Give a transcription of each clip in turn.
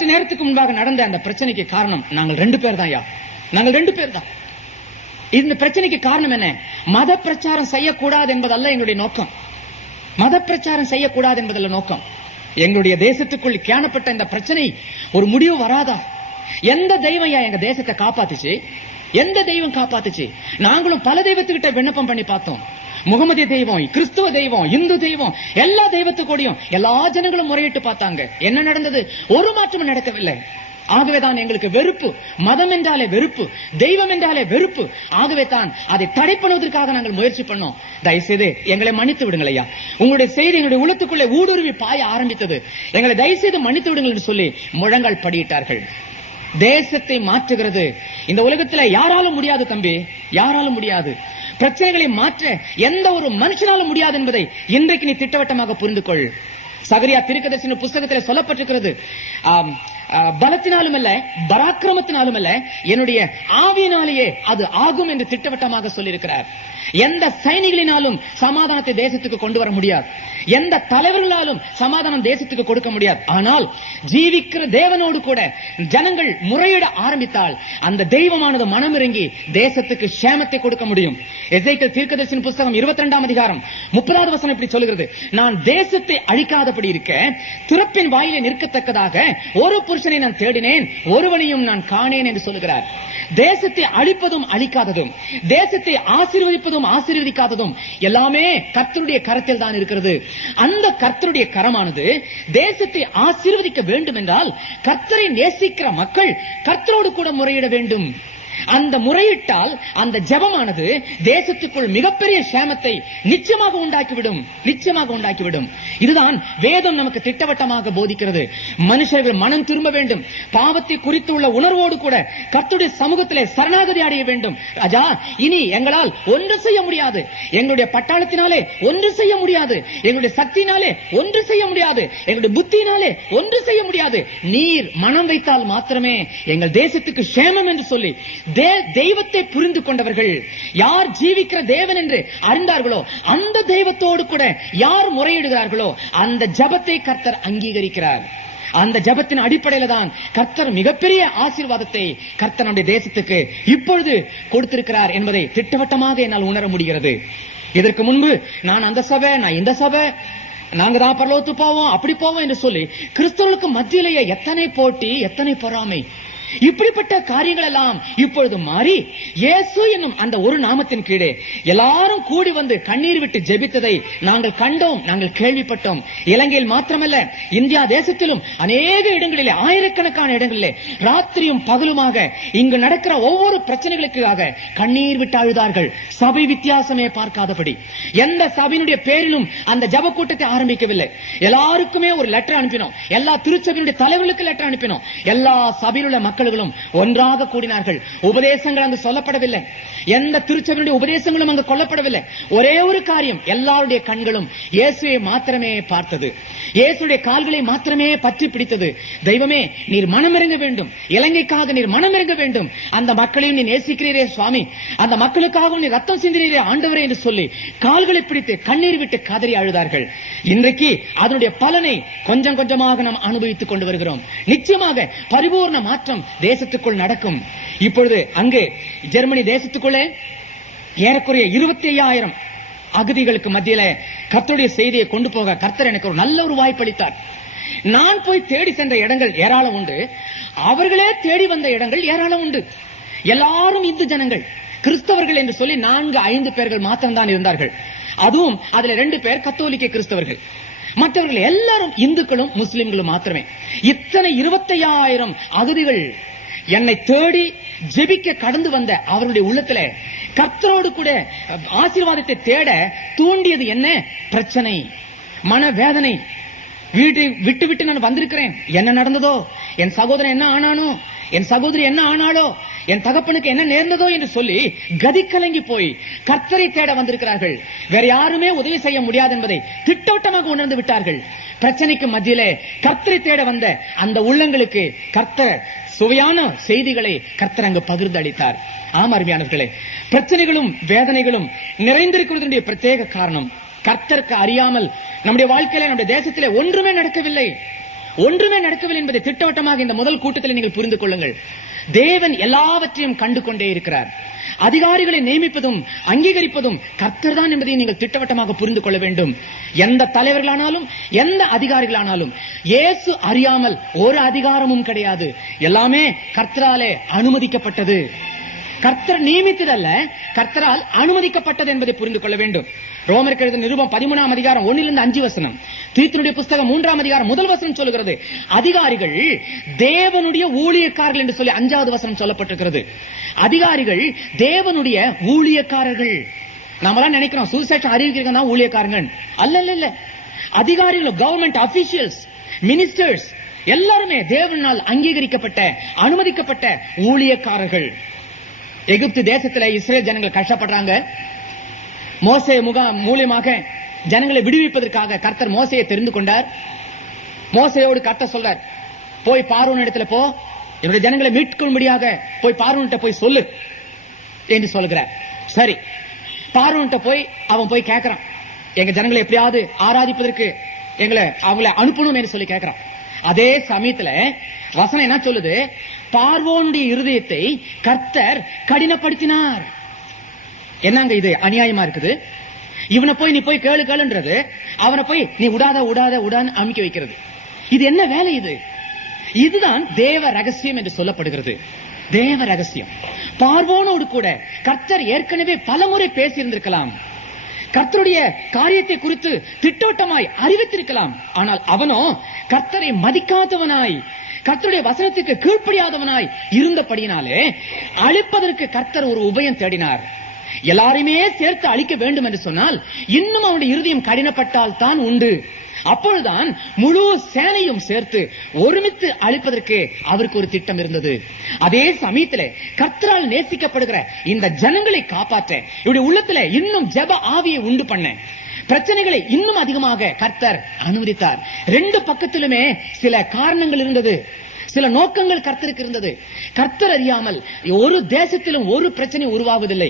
சற்று நேரத்துக்கு முன்பாக நடந்த அந்த பிரச்சனைக்கு காரணம் நாங்கள் 2 பேர் தான். நாங்கள் 2 பேர் தான். இந்த பிரச்சனைக்கு காரணம் என்ன? மத பிரச்சாரம் செய்யக்கூடாது என்பதல்ல எங்களுடைய நோக்கம். மத பிரச்சாரம் செய்யக்கூடாது என்பதல்ல நோக்கம். எங்களுடைய தேசத்துக்குள் காணப்பட்ட இந்த பிரச்சனை ஒரு முடிவு வராதா? எந்த தெய்வம் எங்க தேசத்தை காப்பாத்துச்சு? எந்த தெய்வம் காப்பாத்துச்சு? நாங்களும் பல தெய்வத்துக்கிட்ட விண்ணப்பம் பண்ணி பார்த்தோம். முகமதிய தெய்வம், கிறிஸ்துவ தெய்வம், இந்து தெய்வம், எல்லா தெய்வத்துக்கூடையும் எல்லா ஜனங்களும் முறையிட்டு பார்த்தாங்க. என்ன நடந்தது? ஒரு மாற்றமும் நடக்கவில்லை. ஆகவேதான் எங்களுக்கு வெறுப்பு. மதம் என்றாலே வெறுப்பு, தெய்வம் என்றாலே வெறுப்பு. ஆகவே தான் அதை தடை பண்ணுவதற்காக நாங்கள் முயற்சி பண்ணோம். தயவுசெய்து எங்களை மன்னித்து விடுங்கள் ஐயா. உங்களுடைய செய்தி எங்களுடைய உள்ளத்துக்குள்ளே ஊடுருவி பாய ஆரம்பித்தது. எங்களை தயவுசெய்து மன்னித்து விடுங்கள் என்று சொல்லி முழங்கால் படியிட்டார்கள். தேசத்தை மாற்றுகிறது இந்த உலகத்தில் யாராலும் முடியாது தம்பி, யாராலும் முடியாது. பிரச்சனைகளை மாற்ற எந்த ஒரு மனுஷனாலும் முடியாது என்பதை இன்றைக்கு நீ திட்டவட்டமாக புரிந்து கொள். சகரியா தீர்க்கதரிசன புஸ்தகத்தில் சொல்லப்பட்டிருக்கிறது, பலத்தினாலும் அல்ல, பராக்கிரமத்தினாலும் அல்ல, என்னுடைய ஆவியினாலேயே அது ஆகும் என்று திட்டவட்டமாக சொல்லியிருக்கிறார். எந்த சைனிகளினாலும் சமாதானத்தை தேசத்துக்கு கொண்டு வர முடியாது. எந்த தலைவர்களாலும் சமாதானம் தேசத்துக்கு கொடுக்க முடியாது. ஆனால் ஜீவிக்கிற தேவனோடு கூட ஜனங்கள் முறையிட ஆரம்பித்தால் அந்த தெய்வமானது மனமிறங்கி தேசத்துக்கு சேமத்தை கொடுக்க முடியும். எசேக்கியேல் தீர்க்கதரிசன புஸ்தகம் 22ஆம் அதிகாரம் 30வது வசனம் இப்படி சொல்கிறது, நான் தேசத்தை அழிக்காதபடி இருக்க திறப்பின் வாயிலே நிற்கத்தக்கதாக ஒரு புருஷனை நான் தேடினேன், ஒருவனையும் நான் காணேன் என்று சொல்லுகிறார். தேசத்தை அழிப்பதும் அழிக்காததும், தேசத்தை ஆசீர்வதிப்பதும் ஆசீர்வதிக்காததும் எல்லாமே கர்த்தருடைய கரத்தில் தான் இருக்கிறது. அந்த கர்த்தருடைய கரமானது தேசத்தை ஆசீர்வதிக்க வேண்டும் என்றால் கர்த்தரை நேசிக்கிற மக்கள் கர்த்தரோடு கூட முறையிட வேண்டும். அந்த முறையிட்டால் அந்த ஜெபமானது தேசத்துக்குள் மிகப்பெரிய சேமத்தை நிச்சயமாக உண்டாக்கிவிடும், நிச்சயமாக உண்டாக்கிவிடும். இதுதான் வேதம் நமக்கு திட்டவட்டமாக போதிக்கிறது. மனுஷர்கள் மனம் திரும்ப வேண்டும், பாவத்தை குறித்து உள்ள உணர்வோடு கூட கர்த்தருடைய சமூகத்திலே சரணாகதி அடைய வேண்டும். ராஜா, இனி எங்களால் ஒன்று செய்ய முடியாது, எங்களுடைய பட்டாளத்தினாலே ஒன்று செய்ய முடியாது, எங்களுடைய சக்தியினாலே ஒன்று செய்ய முடியாது, எங்களுடைய புத்தியினாலே ஒன்று செய்ய முடியாது, நீர் மனம் வைத்தால் மாத்திரமே எங்கள் தேசத்துக்கு சேமம் என்று சொல்லி தெய்வத்தை புரிந்து கொண்டவர்கள், யார் ஜீவிக்கிற தேவன் என்று அறிந்தார்களோ அந்த தெய்வத்தோடு கூட யார் முறையிடுகிறார்களோ அந்த ஜெபத்தை கர்த்தர் அங்கீகரிக்கிறார். அந்த ஜெபத்தின் அடிப்படையில தான் கர்த்தர் மிகப்பெரிய ஆசீர்வாதத்தை கர்த்தர் நம்முடைய தேசத்துக்கு இப்பொழுது கொடுத்திருக்கிறார் என்பதை திட்டவட்டமாக என்னால் உணர முடிகிறது. இதற்கு முன்பு நான் அந்த சபை, நான் இந்த சபை, நாங்க தான் பரலோகத்துக்கு போவோம், அப்படி போவோம் என்று சொல்லி கிறிஸ்தவர்களுக்கு மத்தியிலேயே எத்தனை போட்டி, எத்தனை பொறாமை, இப்படிப்பட்ட காரியங்கள் எல்லாம் இப்பொழுது மாறி இயேசு என்னும் அந்த ஒரு நாமத்தின் கீழே எல்லாரும் கூடி வந்து கண்ணீர் விட்டு ஜெபித்ததை நாங்கள் கண்டோம், நாங்கள் கேள்விப்பட்டோம். இலங்கையில் மாத்திரமல்ல, இந்தியா தேசத்திலும் அநேக இடங்களிலே, ஆயிரக்கணக்கான இடங்களிலே ராத்திரியும் பகலுமாக இங்கு நடக்கிற ஒவ்வொரு பிரச்சனைகளுக்காக கண்ணீர் விட்டு அழுதார்கள். சபை வித்தியாசமே பார்க்காதபடி எந்த சபையினுடைய பேரிலும் அந்த ஜெப கூட்டத்தை ஆரம்பிக்கவில்லை. எல்லாருக்குமே ஒரு லெட்டர் அனுப்பினோம், எல்லா திருச்சபையினுடைய தலைவர்களுக்கு லெட்டர் அனுப்பினோம். எல்லா சபையில் உள்ள மக்களும் ஒன்றாக கூடினார்கள். உபதேசங்கள் அங்கு சொல்லப்படவில்லை, எந்த திருச்சபையுடைய உபதேசங்களும் அங்கு கொல்லப்படவில்லை. ஒரே ஒரு காரியம், எல்லாருடைய கண்களும் இயேசுவை மாத்திரமே பார்த்தது, இயேசுடைய கால்களை மாத்திரமே பற்றி பிடித்தது. தெய்வமே, நீர் மனமிறங்க வேண்டும், இலங்கைக்காக நீர் மனமிறங்க வேண்டும், அந்த மக்களையும் நீ நேசிக்கிறீரே சுவாமி, அந்த மக்களுக்காக நீ ரத்தம் சிந்தினீரே ஆண்டவரே என்று சொல்லி கால்களை பிடித்து கண்ணீர் விட்டு கதறி அழுதார்கள். இன்றைக்கு அதனுடைய பலனை கொஞ்சம் கொஞ்சமாக நாம் அனுபவித்துக் கொண்டு வருகிறோம். நிச்சயமாக பரிபூர்ண மாற்றம் தேசத்துக்குள் நடக்கும். இப்பொழுது அங்கு ஜெர்மனி தேசத்துக்குள்ளே ஏறக்குறைய 25,000 அகதிகளுக்கு மத்தியில கர்த்தருடைய செய்தியை கொண்டு போக கர்த்தர் எனக்கு ஒரு நல்ல ஒரு வாய்ப்பு அளித்தார். நான் போய் தேடி சென்ற இடங்கள் ஏராளம் உண்டு, அவர்களே தேடி வந்த இடங்கள் ஏராளம் உண்டு. எல்லாரும் இந்து ஜனங்கள், கிறிஸ்தவர்கள் என்று சொல்லி 4-5 பேர்கள் மாத்திரம்தான் இருந்தார்கள். அதுவும் அதுல 2 பேர் கத்தோலிக்க கிறிஸ்தவர்கள், மற்றவர்கள் எல்லாரும் இந்துக்களும் முஸ்லிம்களும் மாத்திரமே. இத்தனை 25,000 அகதிகள் என்னை தேடி ஜெபிக்க கடந்து வந்த அவருடைய உள்ளத்திலே கர்த்தரோடு கூட ஆசீர்வாதத்தை தேட தூண்டியது என்ன? பிரச்சனை, மனவேதனை. வீட்டை விட்டு விட்டு நான் வந்திருக்கிறேன், என்ன நடந்ததோ, என் சகோதரன் என்ன ஆனானோ, என் சகோதரி என்ன ஆனாலோ, என் தகப்பனுக்கு என்ன நேர்ந்ததோ என்று சொல்லி கதி கலங்கி போய் கர்த்தரை தேட வந்திருக்கிறார்கள். வேற யாருமே உதவி செய்ய முடியாது என்பதை திட்டவட்டமாக உணர்ந்து விட்டார்கள். பிரச்சனைக்கு மத்தியிலே கர்த்தரை தேட வந்த அந்த உள்ளங்களுக்கு கர்த்தர் சுவையான செய்திகளை கர்த்தர் அங்கு பகிர்ந்து அளித்தார். ஆம் அருமையானவர்களே, பிரச்சனைகளும் வேதனைகளும் நிறைந்திருக்கிறதுடைய பிரத்யேக காரணம், கர்த்தருக்கு அறியாமல் நம்முடைய வாழ்க்கையில, நம்முடைய தேசத்திலே ஒன்றுமே நடக்கவில்லை, ஒன்றுமே நடக்கவில்லை என்பதை திட்டவட்டமாக இந்த முதல் கூட்டத்தில் நீங்கள் புரிந்து கொள்ளுங்கள். தேவன் எல்லாவற்றையும் கண்டு கொண்டே இருக்கிறார். அதிகாரிகளை நியமிப்பதும் அங்கீகரிப்பதும் கர்த்தர் தான் என்பதை நீங்கள் திட்டவட்டமாக புரிந்து கொள்ள வேண்டும். எந்த தலைவர்களானாலும் எந்த அதிகாரிகளானாலும் இயேசு அறியாமல் ஒரு அதிகாரமும் கிடையாது. எல்லாமே கர்த்தராலே அனுமதிக்கப்பட்டது. கர்த்தர் நியமித்ததல்ல, கர்த்தரால் அனுமதிக்கப்பட்டது என்பதை புரிந்து கொள்ள வேண்டும். ரோமருக்கு எழுதின நிருபம் 13ஆம் அதிகாரம் 1-5 வசனம், தீத்துனுடைய புஸ்தகம் 3ஆம் அதிகாரம் 1 வசனம் சொல்லுகிறது, அதிகாரிகள் தேவனுடைய ஊழியக்காரர்கள் என்று சொல்லி 5வது வசனம் சொல்லப்பட்டிருக்கிறது. அதிகாரிகள் தேவனுடைய ஊழியக்காரர்கள். நாமெல்லாம் நினைக்கிறோம் சுவிசேஷம் அறிவிக்கிறவங்க தான் ஊழியக்காரங்க. அல்ல, அதிகாரிகள், கவர்மெண்ட் அபிஷியல்ஸ், மினிஸ்டர்ஸ் எல்லாருமே தேவனால் அங்கீகரிக்கப்பட்ட அனுமதிக்கப்பட்ட ஊழியக்காரர்கள். எகிப்து தேசத்தில் இஸ்ரேல் ஜனங்கள் கஷ்டப்படுறாங்க. மோசே மூலமாக ஜனங்களை விடுவிப்பதற்காக கர்த்தர் மோசையை தெரிந்து கொண்டார். மோசையோடு கர்த்தர் சொல்றார், போய் பார்வோன் இடத்துல போ, என்னுடைய ஜனங்களை மீட்கும்படியாக போய் பார்வோன்கிட்ட போய் சொல்லு என்று சொல்கிறார். சரி, பார்வோன்கிட்ட போய் அவன் போய் கேட்கிறான், எங்க ஜனங்களை எப்படியாவது ஆராதிப்பதற்கு அவங்களை அனுப்பணும் என்று சொல்லி கேட்கிறான். அதே சமயத்துல வசனம் என்ன சொல்லுது, பார்வோனுடைய இருதயத்தை கர்த்தர் கடினப்படுத்தினார். என்னங்க இது அநியாயமா இருக்குது. இவனை போய் நீ போய் கேளு கேளுன்றது, அவனை போய் நீ உடான்னு அமைக்க வைக்கிறது. இது என்ன வேலை இது? இதுதான் தேவ ரகசியம் என்று சொல்லப்படுகிறது. தேவ ரகசியம். பார்வோனோடு கூட கர்த்தர் ஏற்கனவே பலமுறை பேசியிருந்திருக்கலாம். கர்த்தருடைய காரியத்தை குறித்து திட்டவட்டமாய் அறிவித்திருக்கலாம். ஆனால் அவனோ கர்த்தரை மதிக்காதவனாய், கர்த்தருடைய வசனத்துக்கு கீழ்ப்படியாதவனாய் இருந்தபடியினாலே அழிப்பதற்கு கர்த்தர் ஒரு உபயம் தேடினார். எல்லாருமே சேர்த்து அழிக்க வேண்டும் என்று சொன்னால் இன்னும் அவனுடைய இருதயம் கடினப்பட்டால் தான் உண்டு. அப்பொழுதுதான் முழு சேனையும் சேர்த்து ஒருமித்து அழிப்பதற்கு அவருக்கு ஒரு திட்டம் இருந்தது. அதே சமயத்திலே கர்த்தரால் நேசிக்கப்படுகிற இந்த ஜனங்களை காப்பாற்ற இவருடைய உள்ளத்திலே இன்னும் ஜெப ஆவியை உண்டு பண்ண பிரச்சனைகளை இன்னும் அதிகமாக கர்த்தர் அனுமதித்தார். 2 பக்கத்திலுமே சில காரணங்கள் இருந்தது, சில நோக்கங்கள் கர்த்தருக்கு இருந்தது. கர்த்தர் அறியாமல் ஒரு தேசத்திலும் ஒரு பிரச்சனை உருவாவதில்லை.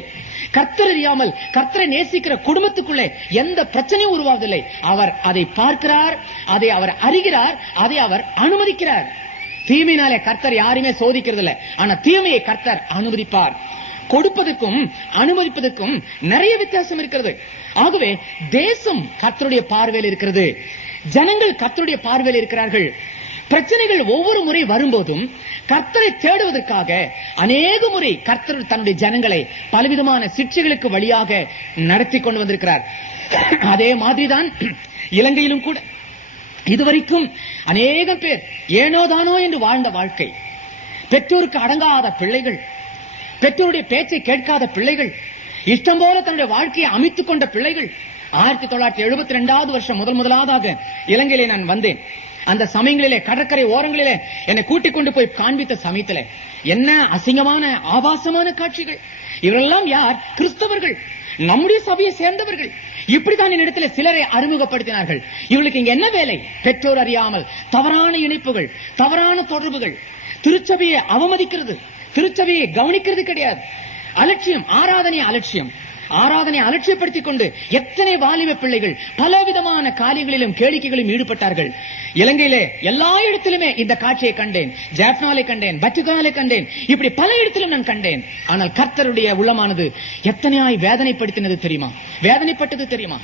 கர்த்தர் அறியாமல் கர்த்தரை நேசிக்கிற குடும்பத்துக்குள்ளே எந்த பிரச்சனையும் உருவாவதில்லை. அவர் அதை பார்க்கிறார், அதை அவர் அறிகிறார், அதை அவர் அனுமதிக்கிறார். தீமையினாலே கர்த்தர் யாரையுமே சோதிக்கிறது இல்லை, ஆனா தீமையை கர்த்தர் அனுமதிப்பார். கொடுப்பதற்கும் அனுமதிப்பதற்கும் நிறைய வித்தியாசம் இருக்கிறது. ஆகவே தேசம் கர்த்தருடைய பார்வையில் இருக்கிறது, ஜனங்கள் கர்த்தருடைய பார்வையில் இருக்கிறார்கள். பிரச்சனைகள் ஒவ்வொரு முறை வரும்போதும் கர்த்தரை தேடுவதற்காக அநேக முறை கர்த்தர் தன்னுடைய ஜனங்களை பலவிதமான சிக்ஷைகளுக்கு வழியாக நடத்தி கொண்டு வந்திருக்கிறார். அதே மாதிரிதான் இலங்கையிலும் கூட இதுவரைக்கும் அநேக பேர் ஏனோதானோ என்று வாழ்ந்த வாழ்க்கை, பெற்றோருக்கு அடங்காத பிள்ளைகள், பெற்றோருடைய பேச்சை கேட்காத பிள்ளைகள், இஷ்டம் போல தன்னுடைய வாழ்க்கையை அமைத்துக் கொண்ட பிள்ளைகள். 1972 வருஷம் முதலாவதாக இலங்கையிலே நான் வந்தேன். அந்த சமயங்களிலே கடற்கரை ஓரங்களிலே என்னை கூட்டிக் கொண்டு போய் காண்பித்த சமயத்திலே என்ன அசிங்கமான ஆபாசமான காட்சிகள். இவரெல்லாம் யார்? கிறிஸ்தவர்கள், நம்முடைய சபையை சேர்ந்தவர்கள். இப்படித்தான் என்னிடத்தில் சிலரை அறிமுகப்படுத்தினார்கள். இவளுக்கு இங்க என்ன வேலை? பெற்றோர் அறியாமல் தவறான இணைப்புகள், தவறான தொடர்புகள், திருச்சபையை அவமதிக்கிறது, திருச்சபையை கவனிக்கிறது கிடையாது, அலட்சியம், ஆராதனை அலட்சியப்படுத்திக் கொண்டு எத்தனை வாலிப பிள்ளைகள் பலவிதமான காரியங்களிலும் கேளிக்கைகளிலும் ஈடுபட்டார்கள். இலங்கையிலே எல்லா இடத்திலுமே இந்த காட்சியை கண்டேன். ஜாப்னாலை கண்டேன், பட்டுகாலை கண்டேன், இப்படி பல இடத்திலும் நான் கண்டேன். ஆனால் கர்த்தருடைய உள்ளமானது எத்தனையாய் வேதனைப்படுத்தினது தெரியுமா? வேதனைப்பட்டது தெரியுமா?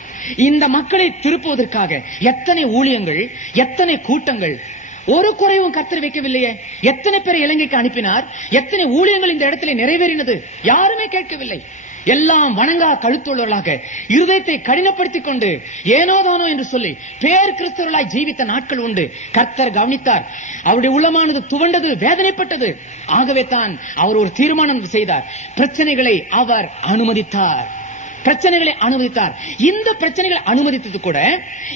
இந்த மக்களை திருப்புவதற்காக எத்தனை ஊழியங்கள், எத்தனை கூட்டங்கள், ஒரு குறைவும் கர்த்தர் வைக்கவில்லையே. எத்தனை பேரை இலங்கைக்கு அனுப்பினார், எத்தனை ஊழியங்கள் இந்த இடத்திலே நிறைவேறினது, யாருமே கேட்கவில்லை. எல்லாம் வணங்கா கழுத்துள்ளவர்களாக இருதயத்தை கடினப்படுத்திக் கொண்டு ஏனோதானோ என்று சொல்லி பேர் கிறிஸ்தவர்களாய் ஜீவித்த நாட்கள் உண்டு. கர்த்தர் கவனித்தார். அவருடைய உள்ளமானது துவண்டது, வேதனைப்பட்டது. ஆகவே தான் அவர் ஒரு தீர்மானம் செய்தார். பிரச்சனைகளை அவர் அனுமதித்தார். இந்த பிரச்சனைகளை அனுமதித்தது கூட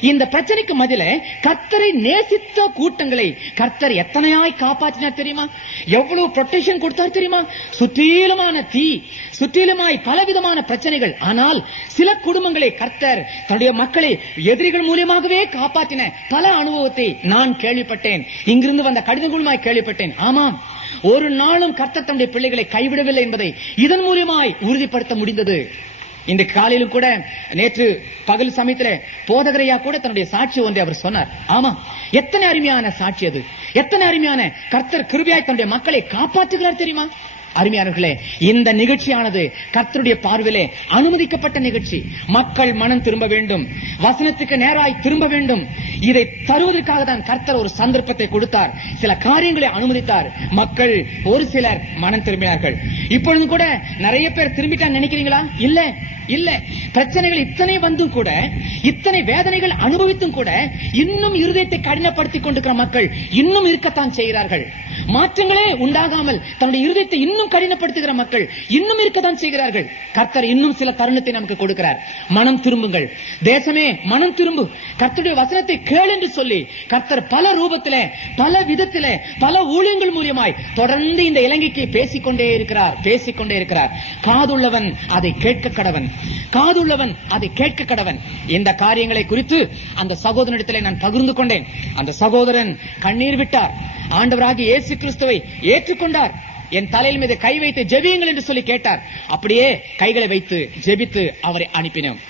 இந்த பிரச்சனைக்கு மத்தியில கர்த்தரை நேசித்த கூட்டங்களை கர்த்தர் எத்தனையாய் காப்பாற்றினார் தெரியுமா? எவ்வளவு ப்ரொடெக்ஷன் கொடுத்தார் தெரியுமா? சுற்றிலுமான தீ, சுற்றிலுமாய் பலவிதமான பிரச்சனைகள். ஆனால் சில குடும்பங்களை கர்த்தர் தன்னுடைய மக்களை எதிரிகள் மூலமாகவே காப்பாற்றின பல அனுபவத்தை நான் கேள்விப்பட்டேன். இங்கிருந்து வந்த கடிதம் மூலமாய் கேள்விப்பட்டேன். ஆமாம், ஒரு நாளும் கர்த்தர் தன்னுடைய பிள்ளைகளை கைவிடவில்லை என்பதை இதன் மூலமாய் உறுதிப்படுத்த முடிந்தது. இந்த காலையிலும் கூட நேற்று பகல் சமயத்துல போதகரையா கூட தன்னுடைய சாட்சி ஒன்றை அவர் சொன்னார். ஆமா, எத்தனை அருமையான சாட்சி அது! எத்தனை அருமையான கர்த்தர் கிருபையாய் தன்னுடைய மக்களை காப்பாற்றுகிறார் தெரியுமா? அருமையானவர்களே, இந்த நிகழ்ச்சியானது கர்த்தருடைய பார்வையிலே அனுமதிக்கப்பட்ட நிகழ்ச்சி. மக்கள் மனம் திரும்ப வேண்டும், வசனத்துக்கு நேராய் திரும்ப வேண்டும். இதை தருவதற்காக தான் கர்த்தர் ஒரு சந்தர்ப்பத்தை கொடுத்தார், சில காரியங்களை அனுமதித்தார். மக்கள் ஒரு சிலர் மனம் திரும்பினார்கள். இப்பொழுது கூட நிறைய பேர் திரும்பிட்டான்னு நினைக்கிறீங்களா? இல்ல இல்ல. பிரச்சனைகள் இத்தனை வந்தும் கூட, இத்தனை வேதனைகள் அனுபவித்தும் கூட இன்னும் இருதயத்தை கடினப்படுத்திக் கொண்டிருக்கிற மக்கள் இன்னும் இருக்கத்தான் செய்கிறார்கள். மாற்றங்களே உண்டாகாமல் தன்னுடைய இருதயத்தை இன்னும் கடினப்படுத்துகிற மக்கள் இன்னும் இருக்கத்தான் செய்கிறார்கள். கர்த்தர் இன்னும் சில தருணத்தை நமக்கு கொடுக்கிறார். மனம் திரும்புங்கள், தேசமே மனம் திரும்பு, கர்த்தருடைய வசனத்தை கேள் என்று சொல்லி கர்த்தர் பல ரூபத்திலே, பல விதத்திலே, பல ஊழியங்கள் மூலமாய் தொடர்ந்து இந்த இலங்கைக்கு பேசிக்கொண்டே இருக்கிறார். காதுள்ளவன் அதை கேட்க கடவன், காதுள்ளவன் அதை கேட்க கடவன். இந்த காரியங்களை குறித்து அந்த சகோதரனிடத்திலே நான் பகிர்ந்து கொண்டேன். அந்த சகோதரன் கண்ணீர் விட்டார். ஆண்டவராகிய இயேசு கிறிஸ்துவை ஏற்றுக்கொண்டார். என் தலையில் மீது கை வைத்து ஜெபியுங்கள் என்று சொல்லி கேட்டார். அப்படியே கைகளை வைத்து ஜெபித்து அவரை அனுப்பினோம்.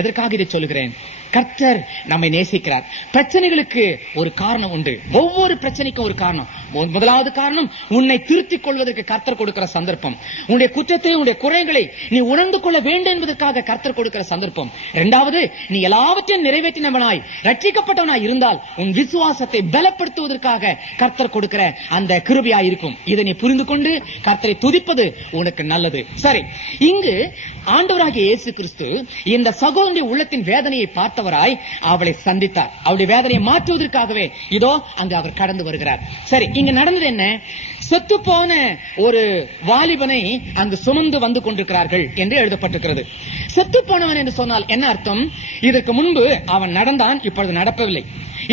எதற்காக இதை சொல்லுகிறேன்? கர்த்தர் நம்மை நேசிக்கிறார். பிரச்சனைகளுக்கு ஒரு காரணம் உண்டு. ஒவ்வொரு பிரச்சனைக்கும் ஒரு காரணம். முதலாவது காரணம், உன்னை திருத்திக் கொள்வதற்கு கர்த்தர் கொடுக்கிற சந்தர்ப்பம். உன்னுடைய குற்றத்தை, உன்னுடைய குறைகளை நீ உணர்ந்து கொள்ள வேண்டும் என்பதற்காக கர்த்தர் கொடுக்கிற சந்தர்ப்பம். இரண்டாவது, நீ எல்லாவற்றையும் நிறைவேற்றினவனாய் ரட்சிக்கப்பட்டவனாய் இருந்தால் உன் விசுவாசத்தை பலப்படுத்துவதற்காக கர்த்தர் கொடுக்கிற அந்த கிருபையாய் இருக்கும். இதை நீ புரிந்து கொண்டு கர்த்தரை துதிப்பது உனக்கு நல்லது. சரி, இங்கு ஆண்டவராகிய இயேசு கிறிஸ்து இந்த சகோதரனுடைய உள்ளத்தின் வேதனையை பார்த்தவராய் அவளை சந்தித்தார். அவருடைய வேதனையை மாற்றுவதற்காகவே இதோ அங்கு அவர் கடந்து வருகிறார். சரி, இங்க நடந்தது என்ன? செத்து போன ஒரு வாலிபனை அங்கு சுமந்து வந்து கொண்டிருக்கிறார்கள் என்று எழுதப்பட்டிருக்கிறது. செத்து போனவன் என்று சொன்னால் என்ன அர்த்தம்? இதற்கு முன்பு அவன் நடந்தான், இப்பொழுது நடப்பவில்லை.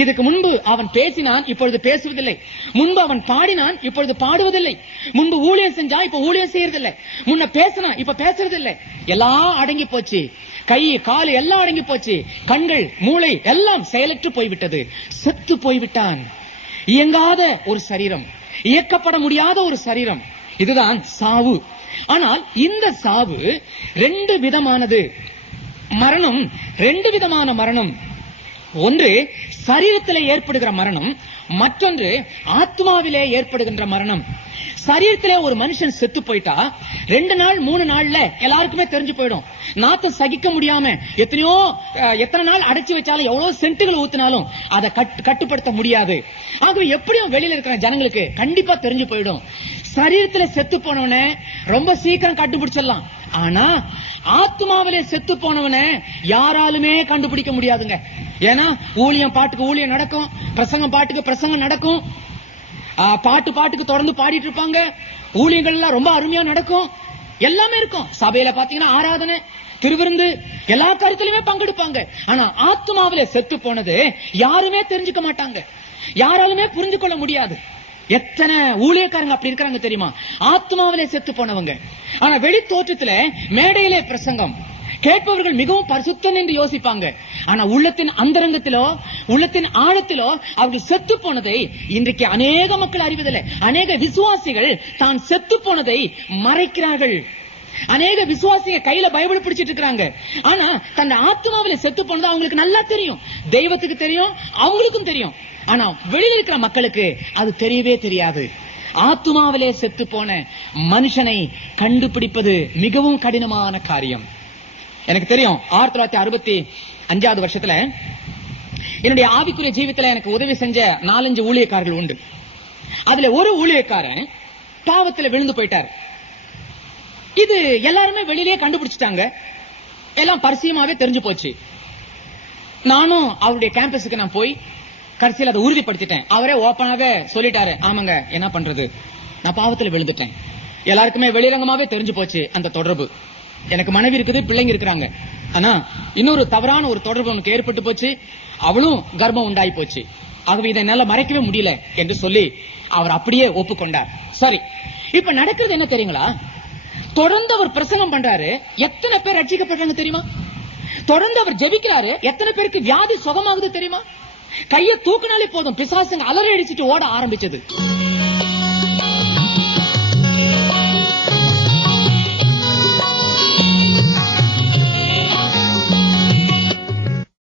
இதுக்கு முன்பு அவன் பேசினான், இப்பொழுது பேசுவதில்லை. முன்பு அவன் பாடினான், இப்பொழுது பாடுவதில்லை. முன்பு ஊழியம் செஞ்சா, இப்ப ஊழியம் செய்யறதில்லை. முன்ன பேசினான், இப்ப பேசுறதில்லை. எல்லாம் அடங்கி போச்சு. கை காலு எல்லாம் அடங்கி போச்சு. கண்கள், மூளை எல்லாம் செயலற்று போய்விட்டது. செத்து போய்விட்டான். இயங்காத ஒரு சரீரம், இயக்கப்பட முடியாத ஒரு சரீரம். இதுதான் சாவு. ஆனால் இந்த சாவு ரெண்டு விதமானது. மரணம் ரெண்டு விதமான மரணம். ஒன்று சரீரத்திலே ஏற்படுகிற மரணம், மற்றொன்று ஆத்மாவிலே ஏற்படுகின்ற மரணம். சரீரத்திலே ஒரு மனுஷன் செத்து போயிட்டா 2 நாள் 3 நாள்ல எல்லாருக்குமே தெரிஞ்சு போயிடும். நாத்தம் சகிக்க முடியாம எத்தனை நாள் அடைச்சு வச்சாலும், எவ்வளவு சென்ட்டுகள் ஊத்தினாலும் அதை கட்டுப்படுத்த முடியாது. ஆகவே எப்படியும் வெளியில இருக்கிற ஜனங்களுக்கு கண்டிப்பா தெரிஞ்சு போயிடும். சரீரத்துல செத்து போனவன ரொம்ப சீக்கிரம் கண்டுபிடிச்சிடலாம். ஆனா ஆத்மாவிலே செத்து போனவன யாராலுமே கண்டுபிடிக்க முடியாதுங்க. ஏன்னா ஊழியம் பாட்டுக்கு ஊழியம் நடக்கும், பிரசங்கம் பாட்டுக்கு பிரசங்கம் நடக்கும், பாட்டுக்கு தொடர்ந்து பாடிட்டு இருப்பாங்க, ஊழியங்கள் எல்லாம் ரொம்ப அருமையா நடக்கும், எல்லாமே இருக்கும். சபையில பாத்தீங்கன்னா ஆராதனை, திருவிருந்து, எல்லா காரியத்திலுமே பங்கெடுப்பாங்க. ஆனா ஆத்மாவிலே செத்து போனது யாருமே தெரிஞ்சுக்க மாட்டாங்க, யாராலுமே புரிஞ்சு கொள்ள முடியாது. எத்தனை ஊழியக்காரங்க அப்படி இருக்காங்க தெரியுமா? ஆத்மாவிலே செத்து போனவங்க. ஆனா வெளி தோற்றத்துல மேடையிலே பிரசங்கம் கேட்பவர்கள் மிகவும் பரிசுத்தம் என்று யோசிப்பாங்க. ஆனா உள்ளத்தின் அந்தரங்கத்திலோ, உள்ளத்தின் ஆழத்திலோ அப்படி செத்து போனதை இன்றைக்கு அநேக மக்கள் அறிவதில்லை. அநேக விசுவாசிகள் தான் செத்து போனதை மறைக்கிறார்கள். அநேக விசுவாசிங்க கையில பைபிள் பிடிச்சிட்டு இருக்காங்க. ஆனா தன் ஆத்மாவில செத்து போனது அவங்களுக்கு நல்லா தெரியும், தெய்வத்துக்கு தெரியும், அவங்களுக்கும் தெரியும். ஆனா வெளியில இருக்கிற மக்களுக்கு அது தெரியவே தெரியாது. ஆத்மாவிலே செத்து போன மனுஷனை கண்டுபிடிப்பது மிகவும் கடினமான காரியம். எனக்கு தெரியும், 1965 வருஷத்துல என்னுடைய ஆவிக்குரிய ஜீவித்துல எனக்கு உதவி செஞ்ச 4-5 ஊழியக்காரர்கள் உண்டு. அதுல ஒரு ஊழியக்காரன் பாவத்துல விழுந்து போயிட்டார். இது எல்லாருமே வெளியிலேயே கண்டுபிடிச்சிட்டாங்க, எல்லாம் பரிசயமாவே தெரிஞ்சு போச்சு. நானும் அவருடைய கேம்பஸுக்கு நான் போய் கடைசியில் அதை உறுதிப்படுத்திட்டேன். அவரே ஓப்பனாவே சொல்லிட்டாரு, ஆமாங்க என்ன பண்றது, நான் பாவத்துல விழுந்துட்டேன். எல்லாருக்குமே வெளிரங்கமாவே தெரிஞ்சு போச்சு அந்த தொடர்பு. எனக்கு மனைவி இருக்குது, பிள்ளைங்க இருக்கிறாங்க. ஆனா இன்னொரு தவறான ஒரு தொடர்பு எனக்கு ஏற்பட்டு போச்சு, அவளும் கர்ப்பம் உண்டாகி போச்சு. ஆகவே இதை என்னால மறைக்கவே முடியல என்று சொல்லி அவர் அப்படியே ஒப்புக்கொண்டார். சரி, இப்ப நடக்கிறது என்ன தெரியுங்களா? தொடர்ந்து அவர் பிரசங்கம் பண்றாரு, எத்தனை பேர் ரட்சிக்கப்படுறாங்க தெரியுமா? தொடர்ந்து அவர் ஜெபிக்கிறாரு, எத்தனை பேருக்கு வியாதி சுகமாகுது தெரியுமா? கையை தூக்கினாலே போதும் பிசாசுங்க அலறி அடிச்சுட்டு ஓட ஆரம்பிச்சது.